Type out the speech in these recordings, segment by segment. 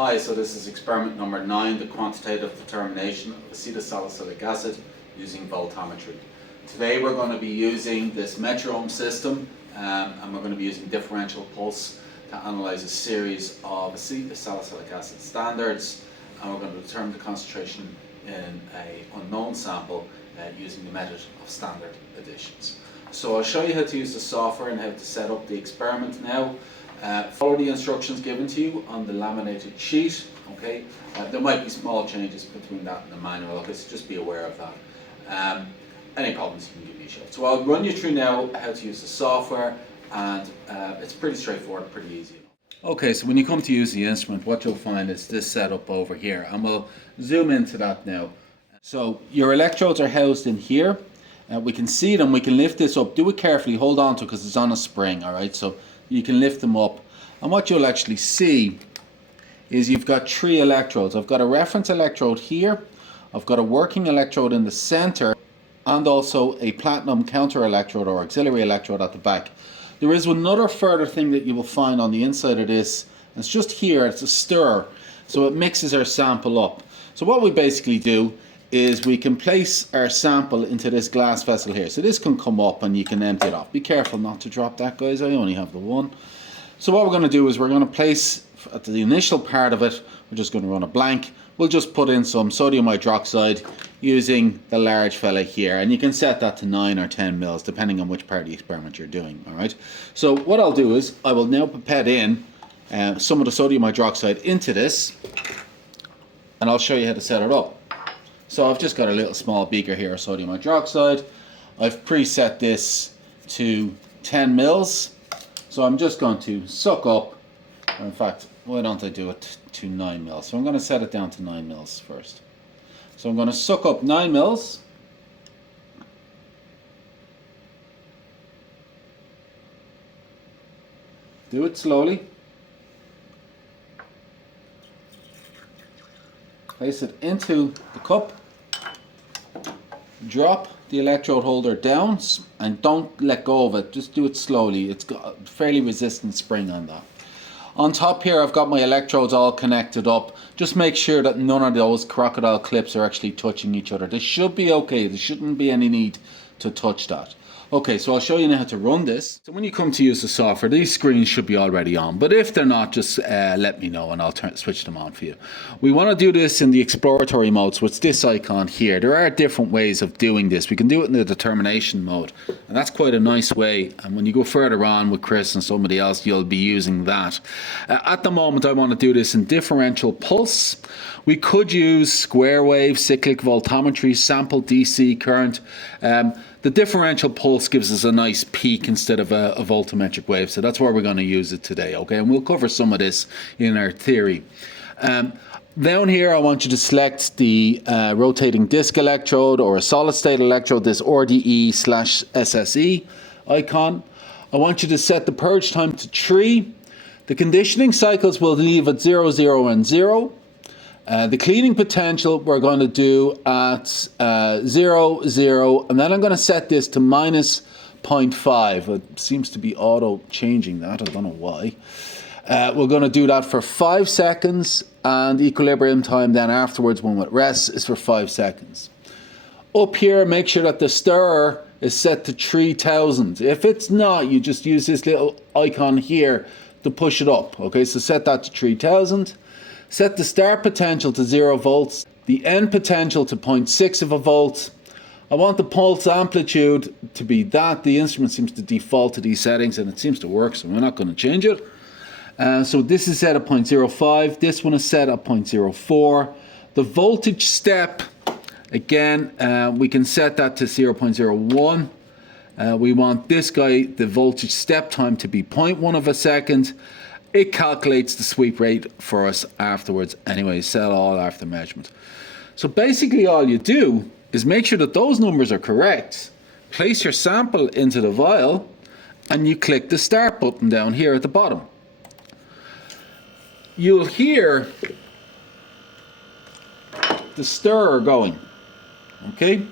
Hi, so this is experiment number 9, the quantitative determination of acetylsalicylic acid using voltammetry. Today we're going to be using this metronome system and we're going to be using differential pulse to analyse a series of acetylsalicylic acid standards, and we're going to determine the concentration in an unknown sample using the method of standard additions. So I'll show you how to use the software and how to set up the experiment now. Follow the instructions given to you on the laminated sheet. Okay, there might be small changes between that and the manual, okay, so just be aware of that. Any problems, you can give me a shout. So I'll run you through now how to use the software, and it's pretty straightforward, pretty easy. Okay, so when you come to use the instrument, what you'll find is this setup over here, and we'll zoom into that now. So your electrodes are housed in here. We can see them, we can lift this up. Do it carefully, hold on to it because it's on a spring, alright? So you can lift them up, and what you'll actually see is you've got 3 electrodes. I've got a reference electrode here, I've got a working electrode in the center, and also a platinum counter electrode or auxiliary electrode at the back. There is another further thing that you will find on the inside of this, and it's just here, it's a stir, so it mixes our sample up. So what we basically do is we can place our sample into this glass vessel here. So this can come up and you can empty it off. Be careful not to drop that, guys. I only have the one. So what we're going to do is we're going to place at the initial part of it, we're just going to run a blank. We'll just put in some sodium hydroxide using the large fella here, and you can set that to 9 or 10 mils depending on which part of the experiment you're doing. All right. So what I'll do is I will now pipette in some of the sodium hydroxide into this, and I'll show you how to set it up. So I've just got a little small beaker here of sodium hydroxide. I've preset this to 10 mils. So I'm just going to suck up, or in fact, why don't I do it to 9 mils? So I'm going to set it down to 9 mils first. So I'm going to suck up 9 mils. Do it slowly. Place it into the cup. Drop the electrode holder down and don't let go of it. Just do it slowly. It's got a fairly resistant spring on that. On top here I've got my electrodes all connected up. Just make sure that none of those crocodile clips are actually touching each other. They should be okay. There shouldn't be any need to touch that. Okay, so I'll show you now how to run this. So when you come to use the software, these screens should be already on, but if they're not, just let me know and I'll switch them on for you. We want to do this in the exploratory mode, so it's this icon here. There are different ways of doing this. We can do it in the determination mode, and that's quite a nice way, and when you go further on with Chris and somebody else, you'll be using that. At the moment, I want to do this in differential pulse. We could use square wave, cyclic voltammetry, sample DC current. The differential pulse gives us a nice peak instead of a voltammetric wave, so that's where we're going to use it today, okay? And we'll cover some of this in our theory. Down here, I want you to select the rotating disc electrode or a solid state electrode, this RDE/SSE icon. I want you to set the purge time to 3. The conditioning cycles will leave at 0, 0, and 0. The cleaning potential we're going to do at 0, 0, and then I'm going to set this to minus 0.5. It seems to be auto changing that, I don't know why. We're going to do that for 5 seconds, and equilibrium time then afterwards when it rests is for 5 seconds. Up here, make sure that the stirrer is set to 3000. If it's not, you just use this little icon here to push it up. Okay, so set that to 3000. Set the start potential to 0 volts, the end potential to 0.6 of a volt. I want the pulse amplitude to be that. The instrument seems to default to these settings and it seems to work, so we're not going to change it. So this is set at 0.05, this one is set at 0.04. The voltage step, again, we can set that to 0.01. We want this guy, the voltage step time, to be 0.1 of a second. It calculates the sweep rate for us afterwards anyway, set all after measurement. So basically all you do is make sure that those numbers are correct, place your sample into the vial, and you click the start button down here at the bottom. You'll hear the stirrer going, okay?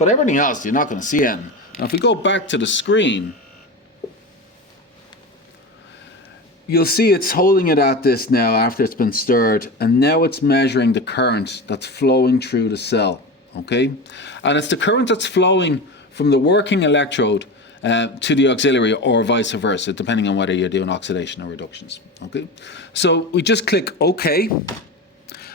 But everything else you're not going to see anything. Now if we go back to the screen, you'll see it's holding it at this now after it's been stirred, and now it's measuring the current that's flowing through the cell, okay? And it's the current that's flowing from the working electrode to the auxiliary, or vice versa, depending on whether you're doing oxidation or reductions, okay? So we just click OK,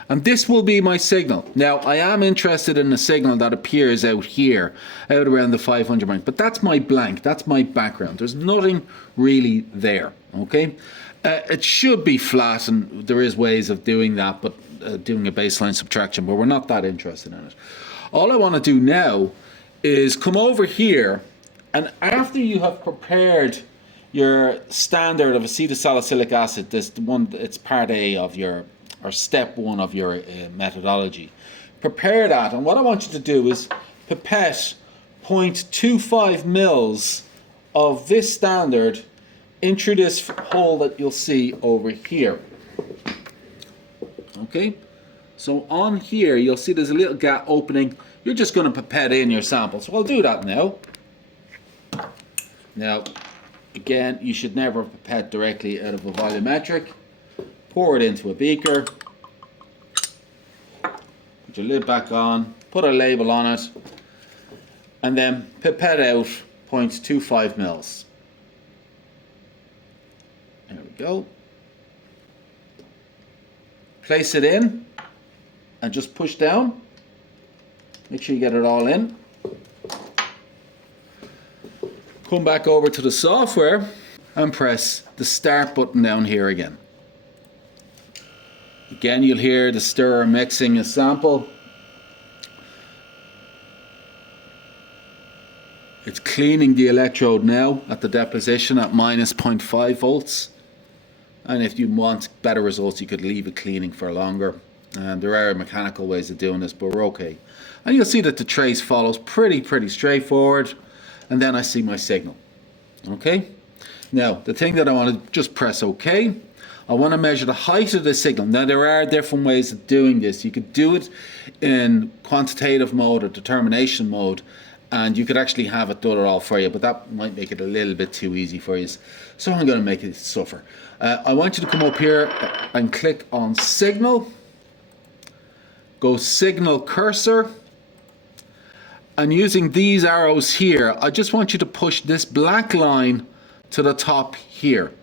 and this will be my signal. Now, I am interested in the signal that appears out here, out around the 500 mark, but that's my blank, that's my background. There's nothing really there, okay? It should be flat, and there is ways of doing that, but doing a baseline subtraction, but we're not that interested in it. All I want to do now is come over here, and after you have prepared your standard of acetylsalicylic acid, this one, it's part A of your, or step one of your methodology. Prepare that, and what I want you to do is pipette 0.25 mils of this standard into this hole that you'll see over here. Okay, so on here you'll see there's a little gap opening. You're just going to pipette in your sample. So I'll do that now. Now, again, you should never pipette directly out of a volumetric. Pour it into a beaker. Put your lid back on. Put a label on it. And then pipette out 0.25 mils. There we go. Place it in and just push down. Make sure you get it all in. Come back over to the software and press the start button down here again. Again, you'll hear the stirrer mixing a sample. It's cleaning the electrode now at the deposition at minus 0.5 volts. And if you want better results, you could leave it cleaning for longer. There are mechanical ways of doing this, but we're okay. And you'll see that the trace follows pretty straightforward. And then I see my signal. Okay? Now, the thing that I want to just press OK. I want to measure the height of the signal. Now, there are different ways of doing this. You could do it in quantitative mode or determination mode, and you could actually have it do it all for you, but that might make it a little bit too easy for you. So I'm going to make it suffer. I want you to come up here and click on Signal. Go Signal Cursor. And using these arrows here, I just want you to push this black line to the top here.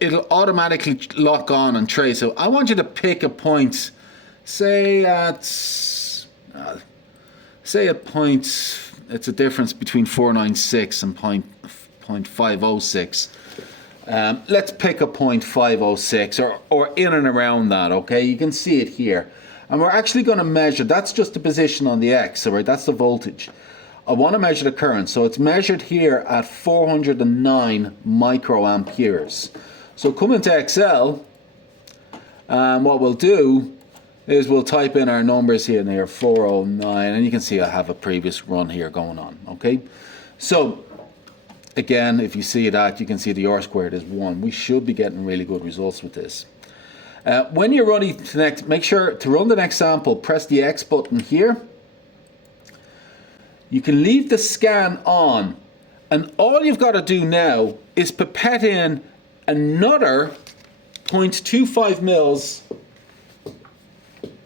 It'll automatically lock on and trace. So I want you to pick a point, say at point, it's a difference between 496 and 0.506. Let's pick a 0.506 or in and around that, okay? You can see it here. And we're actually going to measure, that's just the position on the X, all right? That's the voltage. I want to measure the current, so it's measured here at 409 microamperes. So come into Excel, and what we'll do is we'll type in our numbers here and here, 409, and you can see I have a previous run here going on, okay? So, again, if you see that, you can see the R squared is 1. We should be getting really good results with this. When you're ready to next, make sure to run the next sample, press the X button here. You can leave the scan on, and all you've got to do now is pipette in another 0.25 mils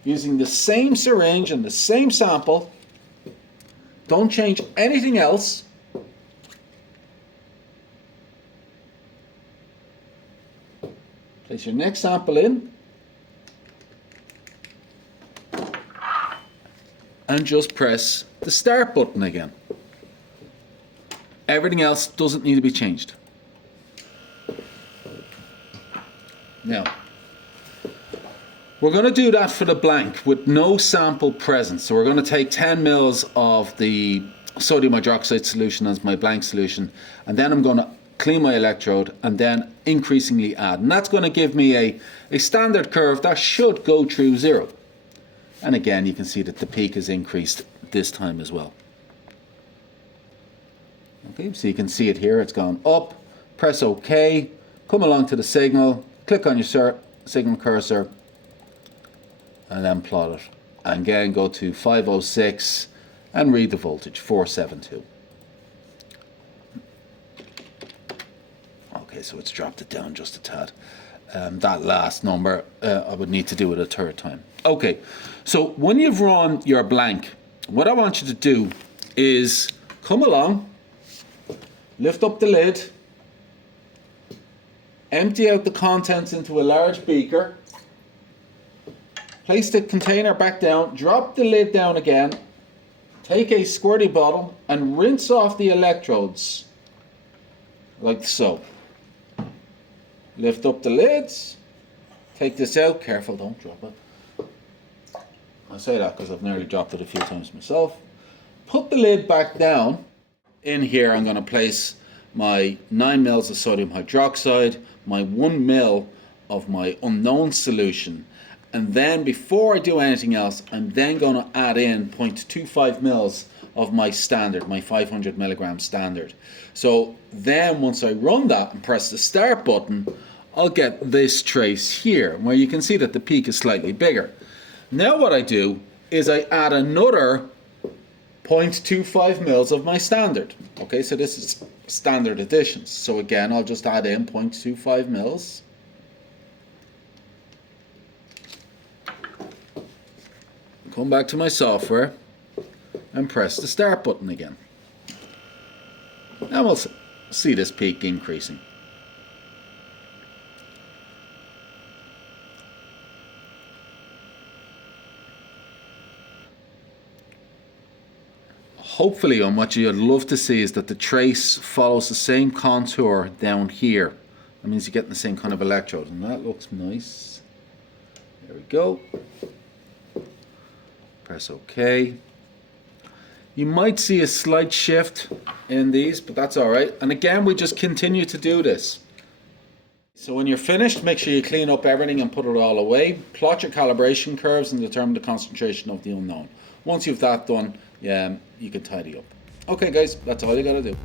using the same syringe and the same sample. Don't change anything else. Place your next sample in and just press the start button again. Everything else doesn't need to be changed. Now, we're going to do that for the blank with no sample present. So we're going to take 10 mils of the sodium hydroxide solution as my blank solution, and then I'm going to clean my electrode and then increasingly add. And that's going to give me a standard curve that should go through 0. And again, you can see that the peak is increased this time as well. Okay, so you can see it here, it's gone up. Press OK, come along to the signal, click on your signal cursor, and then plot it. And again, go to 506 and read the voltage, 472. Okay, so it's dropped it down just a tad. That last number, I would need to do it a third time. Okay, so when you've run your blank, what I want you to do is come along, lift up the lid, empty out the contents into a large beaker, place the container back down, drop the lid down again, take a squirty bottle and rinse off the electrodes, like so. Lift up the lids, take this out, careful, don't drop it. I say that because I've nearly dropped it a few times myself. Put the lid back down. In here I'm going to place my 9 mils of sodium hydroxide, my 1 mil of my unknown solution, and then before I do anything else, I'm then going to add in 0.25 mils of my standard, my 500 milligram standard. So then once I run that and press the start button, I'll get this trace here where you can see that the peak is slightly bigger. Now what I do is I add another 0.25 mils of my standard. Okay, so this is standard additions. So again, I'll just add in 0.25 mils. Come back to my software and press the start button again. Now we'll see this peak increasing. Hopefully, on what you'd love to see is that the trace follows the same contour down here. That means you're getting the same kind of electrode, and that looks nice. There we go. Press OK. You might see a slight shift in these, but that's alright. And again, we just continue to do this. So when you're finished, make sure you clean up everything and put it all away. Plot your calibration curves and determine the concentration of the unknown. Once you've that done, you can tidy up. Okay guys, that's all you gotta do.